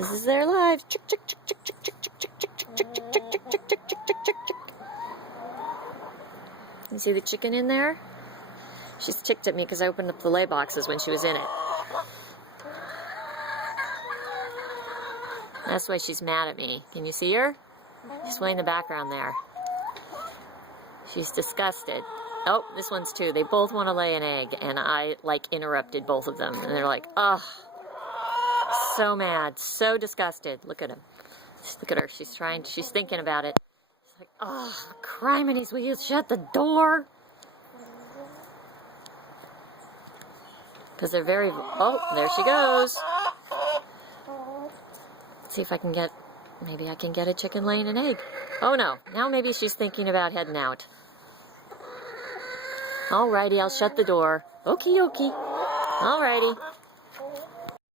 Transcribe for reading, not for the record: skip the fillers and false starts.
This is their lives. Chick, chick, chick, chick, chick, chick, chick, chick, chick, chick, chick, chick, chick, chick, chick, chick, chick, chick, chick. You see the chicken in there? She's ticked at me because I opened up the lay boxes when she was in it. That's why she's mad at me. Can you see her? She's way in the background there. She's disgusted. Oh, this one's too. They both want to lay an egg, and I, like, interrupted both of them. And they're like, ugh. So mad. So disgusted. Look at him. Just look at her. She's thinking about it. She's like, ugh, criminies, will you shut the door? Because they're very... Oh, there she goes. Let's see if I can get... Maybe I can get a chicken laying an egg. Oh, no. Now maybe she's thinking about heading out. Alrighty, I'll shut the door. Okie dokie. Alrighty.